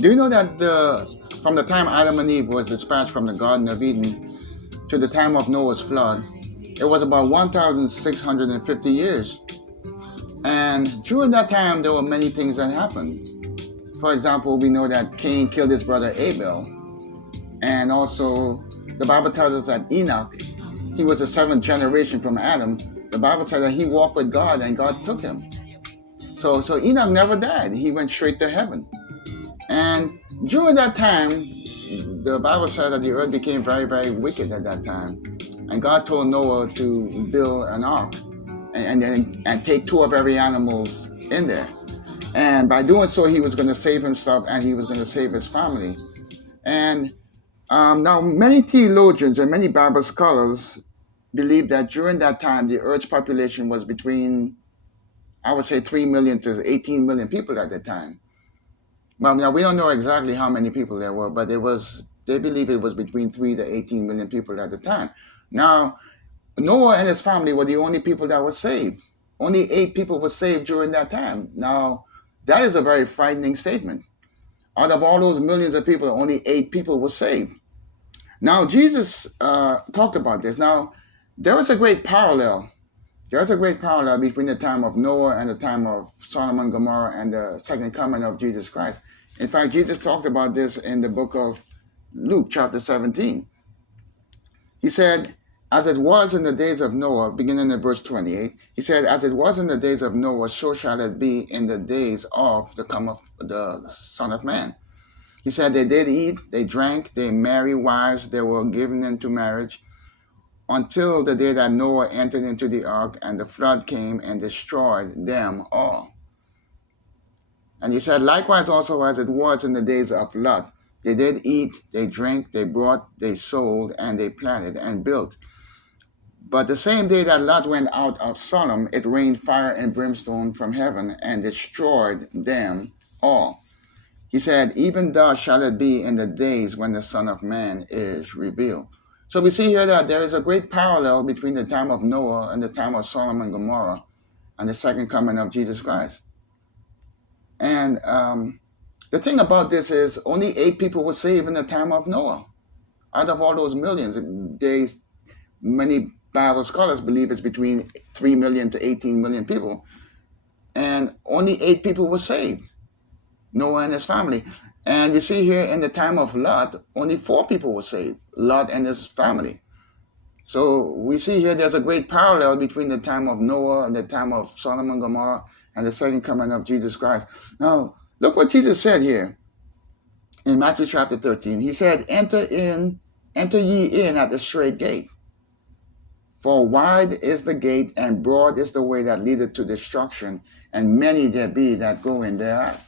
Do you know that from the time Adam and Eve was dispatched from the Garden of Eden to the time of Noah's flood, it was about 1,650 years. And during that time, there were many things that happened. For example, we know that Cain killed his brother Abel. And also, the Bible tells us that Enoch, he was the seventh generation from Adam. The Bible said that he walked with God and God took him. So Enoch never died. He went straight to heaven. And during that time, the Bible said that the earth became very, very wicked at that time. And God told Noah to build an ark and take two of every animals in there. And by doing so, he was going to save himself and he was going to save his family. And now, many theologians and many Bible scholars believe that during that time, the earth's population was between, I would say, 3 million to 18 million people at the time. Well, now we don't know exactly how many people there were, but they believe it was between 3 to 18 million people at the time. Now, Noah and his family were the only people that were saved. Only 8 people were saved during that time. Now, that is a very frightening statement. Out of all those millions of people, only 8 people were saved. Now, Jesus talked about this. Now, there is a great parallel. There's a great parallel between the time of Noah and the time of Sodom and Gomorrah and the second coming of Jesus Christ. In fact, Jesus talked about this in the book of Luke, chapter 17. He said, as it was in the days of Noah, beginning in verse 28, he said, as it was in the days of Noah, so shall it be in the days of the come of the Son of Man. He said they did eat, they drank, they married wives, they were given into marriage until the day that Noah entered into the ark and the flood came and destroyed them all. And he said, likewise also as it was in the days of Lot, they did eat, they drank, they brought, they sold, and they planted and built. But the same day that Lot went out of Sodom, it rained fire and brimstone from heaven and destroyed them all. He said, even thus shall it be in the days when the Son of Man is revealed. So we see here that there is a great parallel between the time of Noah and the time of Sodom and Gomorrah and the second coming of Jesus Christ. And the thing about this is only 8 people were saved in the time of Noah. Out of all those millions, many Bible scholars believe it's between 3 million to 18 million people. And only 8 people were saved. Noah and his family. And we see here in the time of Lot, only 4 people were saved, Lot and his family. So we see here there's a great parallel between the time of Noah and the time of Sodom and Gomorrah and the second coming of Jesus Christ. Now, look what Jesus said here in Matthew chapter 13. He said, enter ye in at the straight gate. For wide is the gate and broad is the way that leadeth to destruction, and many there be that go in thereat.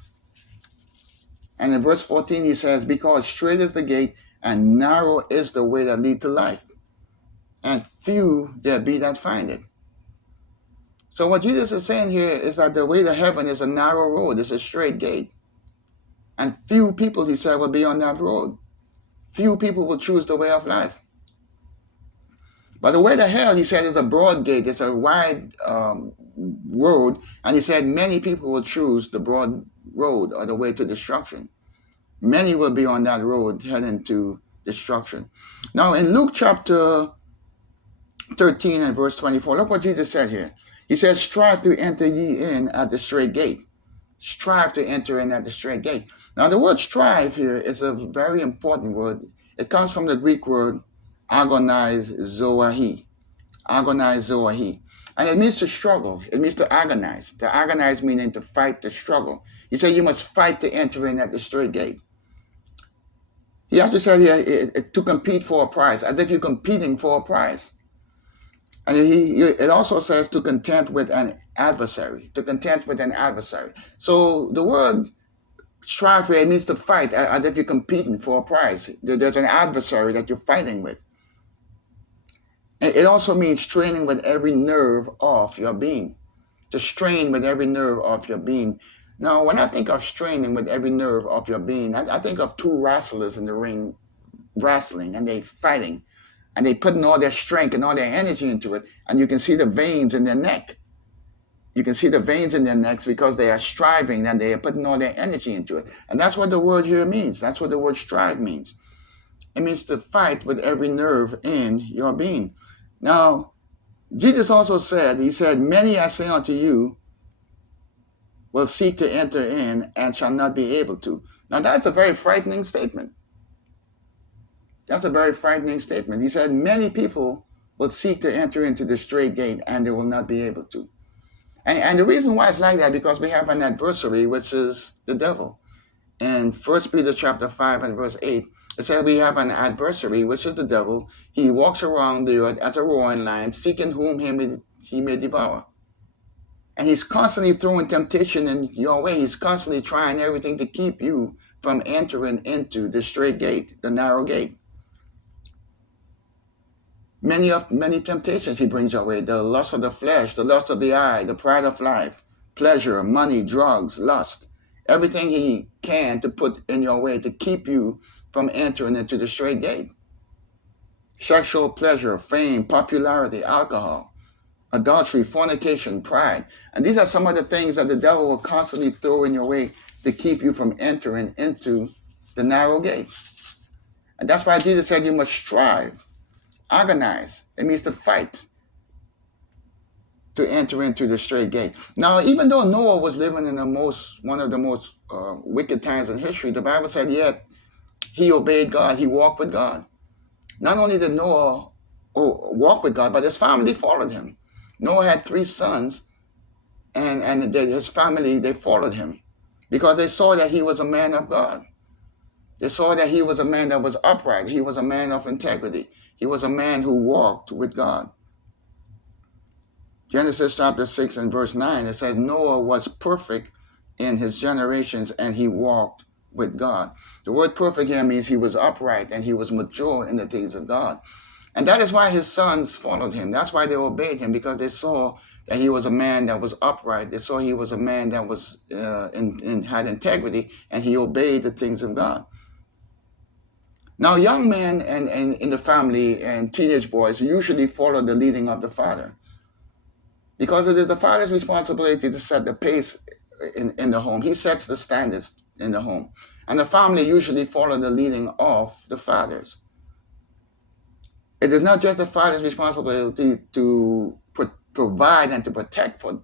And in verse 14, he says, because straight is the gate and narrow is the way that lead to life, and few there be that find it. So what Jesus is saying here is that the way to heaven is a narrow road, it's a straight gate. And few people, he said, will be on that road. Few people will choose the way of life. But the way to hell, he said, is a broad gate, it's a wide road. And he said many people will choose the broad road or the way to destruction. Many will be on that road heading to destruction. Now in Luke chapter 13 and verse 24, look what Jesus said here. He says, strive to enter ye in at the straight gate. Strive to enter in at the straight gate. Now the word strive here is a very important word. It comes from the Greek word agonize zoahi. Agonize zoahi. And it means to struggle. It means to agonize. To agonize meaning to fight, to struggle. He said you must fight to enter in at the straight gate. He actually said here to compete for a prize, as if you're competing for a prize. And it also says to contend with an adversary. To contend with an adversary. So the word strive here means to fight, as if you're competing for a prize. There's an adversary that you're fighting with. It also means straining with every nerve of your being. To strain with every nerve of your being. Now, when I think of straining with every nerve of your being, I think of 2 wrestlers in the ring wrestling and they fighting. And they putting all their strength and all their energy into it. And you can see the veins in their neck. You can see the veins in their necks because they are striving and they are putting all their energy into it. And that's what the word here means. That's what the word strive means. It means to fight with every nerve in your being. Now, Jesus also said, he said, many I say unto you will seek to enter in and shall not be able to. Now, that's a very frightening statement. That's a very frightening statement. He said, many people will seek to enter into the straight gate and they will not be able to. And the reason why it's like that, because we have an adversary, which is the devil. In 1 Peter chapter 5 and verse 8, it says we have an adversary, which is the devil. He walks around the earth as a roaring lion, seeking whom he may devour. And he's constantly throwing temptation in your way. He's constantly trying everything to keep you from entering into the straight gate, the narrow gate. Many temptations he brings your way. The lust of the flesh, the lust of the eye, the pride of life, pleasure, money, drugs, lust. Everything he can to put in your way to keep you from entering into the straight gate. Sexual pleasure, fame, popularity, alcohol, adultery, fornication, pride. And these are some of the things that the devil will constantly throw in your way to keep you from entering into the narrow gate. And that's why Jesus said you must strive. Agonize. It means to fight to enter into the straight gate. Now, even though Noah was living in one of the most wicked times in history, the Bible said yet he obeyed God. He walked with God. Not only did Noah walk with God, but his family followed him. Noah had 3 sons, and his family, they followed him because they saw that he was a man of God. They saw that he was a man that was upright. He was a man of integrity. He was a man who walked with God. Genesis chapter 6 and verse 9, it says, Noah was perfect in his generations and he walked with God. The word perfect here means he was upright and he was mature in the things of God. And that is why his sons followed him. That's why they obeyed him, because they saw that he was a man that was upright. They saw he was a man that was had integrity, and he obeyed the things of God. Now, young men and in the family and teenage boys usually follow the leading of the father, because it is the father's responsibility to set the pace in the home. He sets the standards in the home. And the family usually follow the leading of the fathers. It is not just the father's responsibility to provide and to protect for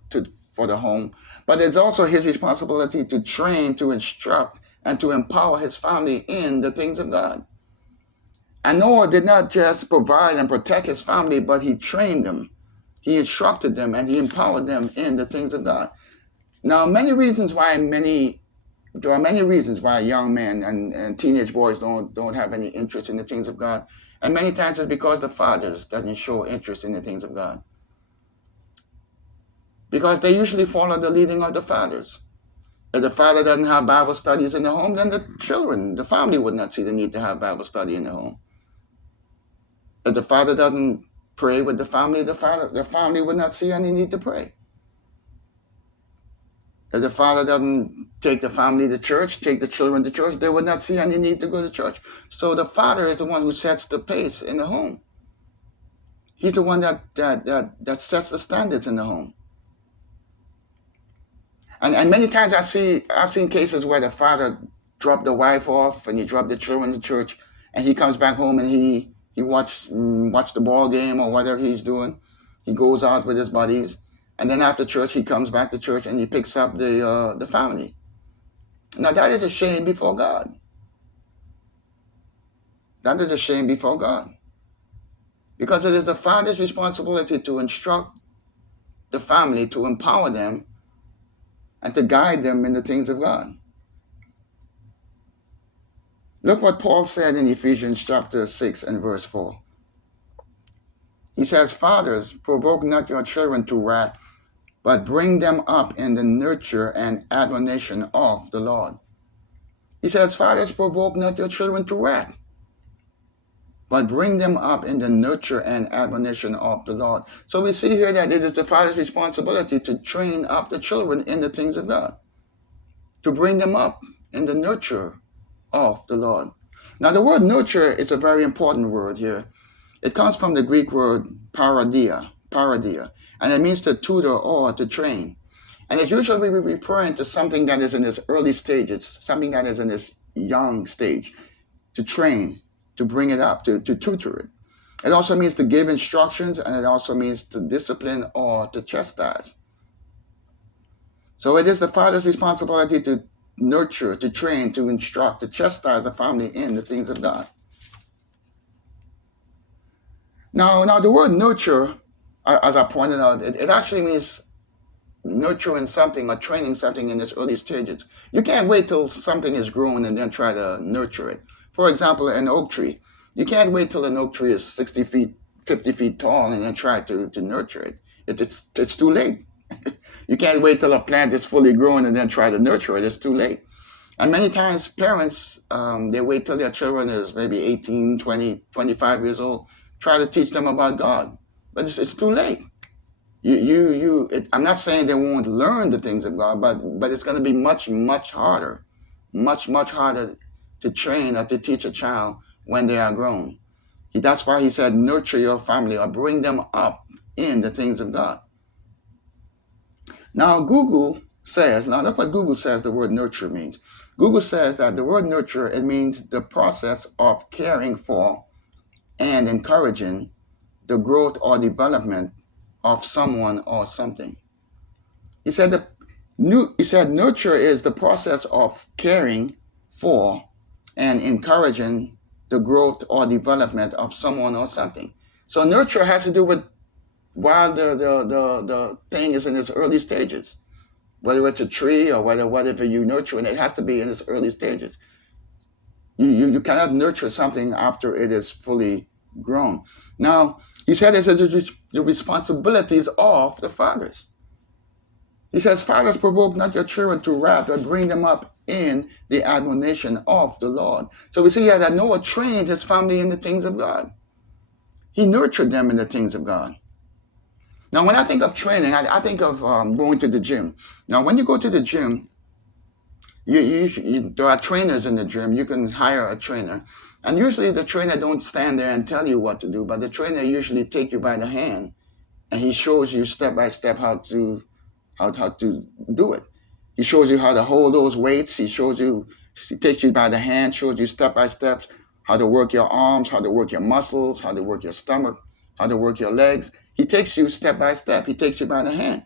the home, but it's also his responsibility to train, to instruct, and to empower his family in the things of God. And Noah did not just provide and protect his family, but he trained them. He instructed them and he empowered them in the things of God. Now, there are many reasons why young men and teenage boys don't have any interest in the things of God. And many times it's because the fathers doesn't show interest in the things of God. Because they usually follow the leading of the fathers. If the father doesn't have Bible studies in the home, then the family would not see the need to have Bible study in the home. If the father doesn't pray with the family would not see any need to pray. If the father doesn't take the family to church, take the children to church, they would not see any need to go to church. So the father is the one who sets the pace in the home. He's the one that sets the standards in the home. And many times I've seen cases where the father dropped the wife off and he dropped the children to church, and he comes back home and he watch the ball game or whatever he's doing. He goes out with his buddies, and then after church he comes back to church and he picks up the family. Now that is a shame before God. That is a shame before God, because it is the father's responsibility to instruct the family, to empower them, and to guide them in the things of God. Look what Paul said in Ephesians chapter 6 and verse 4. He says, Fathers, provoke not your children to wrath, but bring them up in the nurture and admonition of the Lord. He says, Fathers, provoke not your children to wrath, but bring them up in the nurture and admonition of the Lord. So we see here that it is the father's responsibility to train up the children in the things of God, to bring them up in the nurture of the Lord. Now, the word nurture is a very important word here. It comes from the Greek word paradia. parodia, and it means to tutor or to train. And it's usually referring to something that is in its early stages, something that is in its young stage, to train, to bring it up, to tutor it. It also means to give instructions, and it also means to discipline or to chastise. So it is the father's responsibility to nurture, to train, to instruct, to chastise the family in the things of God. Now the word nurture, as I pointed out, it actually means nurturing something or training something in its early stages. You can't wait till something is grown and then try to nurture it. For example, an oak tree. You can't wait till an oak tree is 60 feet, 50 feet tall and then try to nurture it. It's too late. You can't wait till a plant is fully grown and then try to nurture it. It's too late. And many times parents, they wait till their children is maybe 18, 20, 25 years old, try to teach them about God. But it's too late. I'm not saying they won't learn the things of God, but it's going to be much harder, much harder to train or to teach a child when they are grown. That's why he said, nurture your family or bring them up in the things of God. Now, Google says, now look what Google says the word nurture means. Google says that the word nurture, it means the process of caring for and encouraging the growth or development of someone or something. He said nurture is the process of caring for and encouraging the growth or development of someone or something. So nurture has to do with while the thing is in its early stages, whether it's a tree or whatever you nurture, and it has to be in its early stages. You cannot nurture something after it is fully grown. Now, he said this is the responsibilities of the fathers. He says, fathers, provoke not your children to wrath, but bring them up in the admonition of the Lord. So we see here that Noah trained his family in the things of God. He nurtured them in the things of God. Now, when I think of training, I think of going to the gym. Now, when you go to the gym, there are trainers in the gym. You can hire a trainer. And usually the trainer don't stand there and tell you what to do, but the trainer usually take you by the hand and he shows you step by step how to do it. He shows you how to hold those weights. He takes you by the hand, shows you step by step how to work your arms, how to work your muscles, how to work your stomach, how to work your legs. He takes you step by step. He takes you by the hand.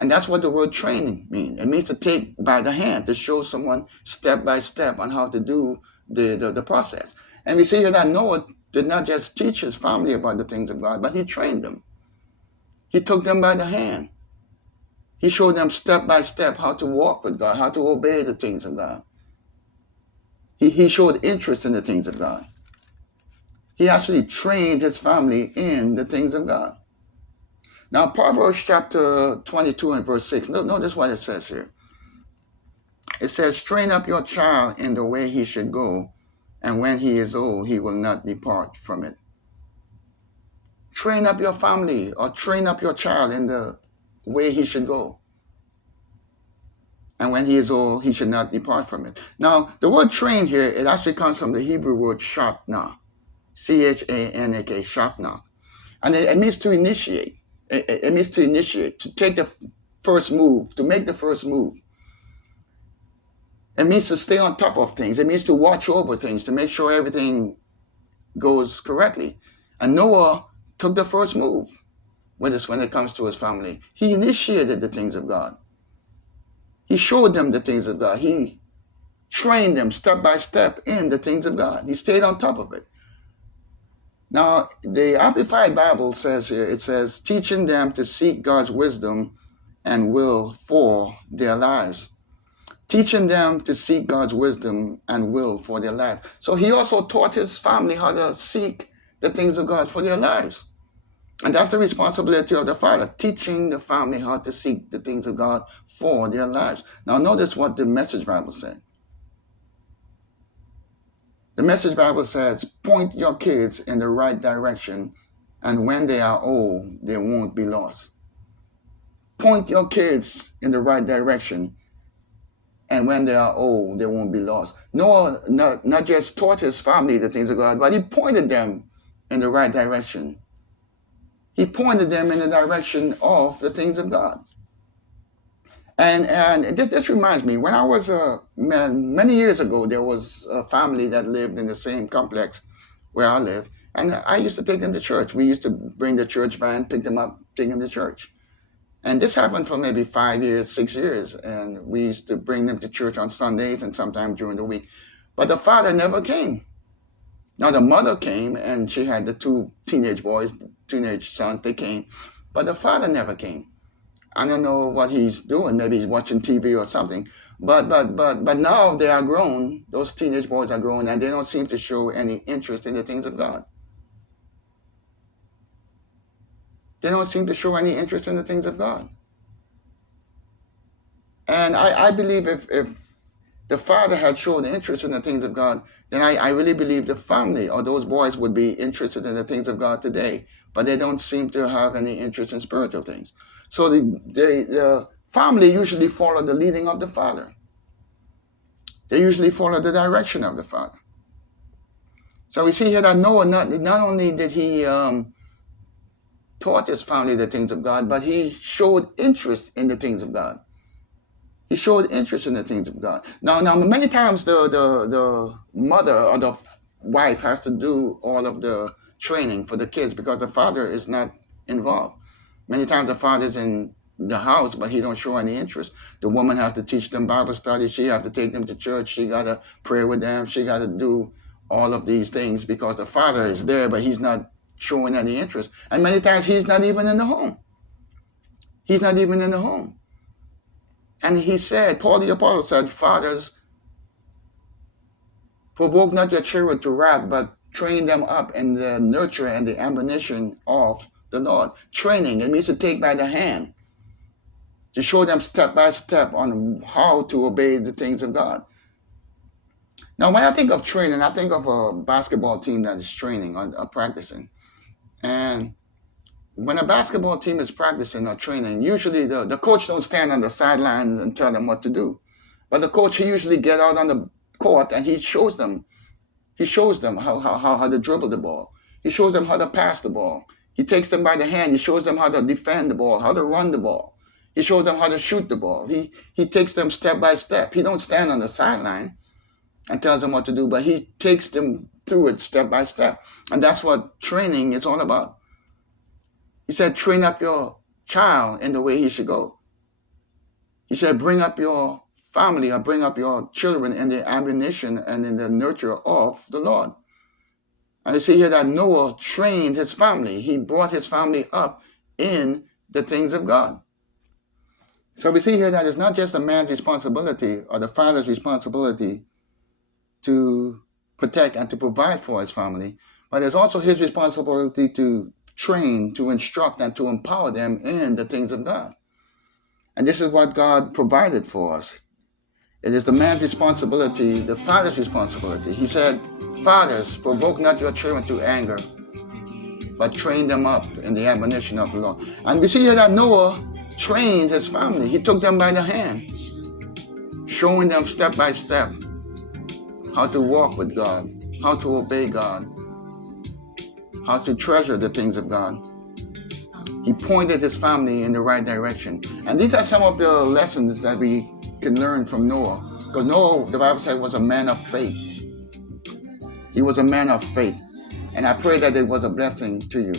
And that's what the word training means. It means to take by the hand, to show someone step by step on how to do the process. And we see here that Noah did not just teach his family about the things of God, but he trained them. He took them by the hand. He showed them step by step how to walk with God, how to obey the things of God. He showed interest in the things of God. He actually trained his family in the things of God. Now, Proverbs chapter 22 and verse 6, notice what it says here. It says, train up your child in the way he should go, and when he is old, he will not depart from it. Train up your family or train up your child in the way he should go. And when he is old, he should not depart from it. Now, the word train here, it actually comes from the Hebrew word shachna, C-H-A-N-A-K, shachna. And it means to initiate. It means to initiate, to take the first move, to make the first move. It means to stay on top of things. It means to watch over things, to make sure everything goes correctly. And Noah took the first move when it comes to his family. He initiated the things of God. He showed them the things of God. He trained them step by step in the things of God. He stayed on top of it. Now, the Amplified Bible says here, it says, teaching them to seek God's wisdom and will for their lives. Teaching them to seek God's wisdom and will for their lives. So he also taught his family how to seek the things of God for their lives. And that's the responsibility of the father, teaching the family how to seek the things of God for their lives. Now, notice what the Message Bible said. The Message Bible says, point your kids in the right direction, and when they are old, they won't be lost. Point your kids in the right direction, and when they are old, they won't be lost. Noah not just taught his family the things of God, but he pointed them in the right direction. he pointed them in the direction of the things of God. And this reminds me, when I was many years ago, there was a family that lived in the same complex where I live, and I used to take them to church. We used to bring the church van, pick them up, take them to church. And this happened for maybe 5 years, 6 years, and we used to bring them to church on Sundays and sometimes during the week. But the father never came. Now the mother came, and she had the two teenage boys, teenage sons. They came, but the father never came. I don't know what he's doing. Maybe he's watching TV or something. But now they are grown. Those teenage boys are grown, and they don't seem to show any interest in the things of God. They don't seem to show any interest in the things of God. And I believe if the father had shown interest in the things of God, then I really believe the family or those boys would be interested in the things of God today. But they don't seem to have any interest in spiritual things. So the family usually follow the leading of the father. They usually follow the direction of the father. So we see here that Noah, not only did he taught his family the things of God, but he showed interest in the things of God. He showed interest in the things of God. Now many times the mother or the wife has to do all of the training for the kids because the father is not involved. Many times the father's in the house, but he don't show any interest. The woman has to teach them Bible study. She has to take them to church. She got to pray with them. She got to do all of these things because the father is there, but he's not showing any interest. And many times he's not even in the home. He's not even in the home. And he said, Paul the Apostle said, fathers, provoke not your children to wrath, but train them up in the nurture and the admonition of the Lord. Training, it means to take by the hand, to show them step by step on how to obey the things of God. Now, when I think of training, I think of a basketball team that is training or practicing. And when a basketball team is practicing or training, usually the coach don't stand on the sideline and tell them what to do. But the coach, he usually get out on the court and he shows them how to dribble the ball. He shows them how to pass the ball. He takes them by the hand. He shows them how to defend the ball, how to run the ball. He shows them how to shoot the ball. He takes them step by step. He don't stand on the sideline and tells them what to do, but he takes them through it step by step. And that's what training is all about. He said, train up your child in the way he should go. He said, bring up your family or bring up your children in the admonition and in the nurture of the Lord. And you see here that Noah trained his family. He brought his family up in the things of God. So we see here that it's not just a man's responsibility or the father's responsibility to protect and to provide for his family, but it's also his responsibility to train, to instruct, and to empower them in the things of God. And this is what God provided for us. It is the man's responsibility, the father's responsibility. He said, fathers, provoke not your children to anger, but train them up in the admonition of the Lord. And we see here that Noah trained his family. He took them by the hand, showing them step by step how to walk with God, how to obey God, how to treasure the things of God. He pointed his family in the right direction. And these are some of the lessons that we can learn from Noah. Because Noah, the Bible said, was a man of faith. He was a man of faith. And I pray that it was a blessing to you.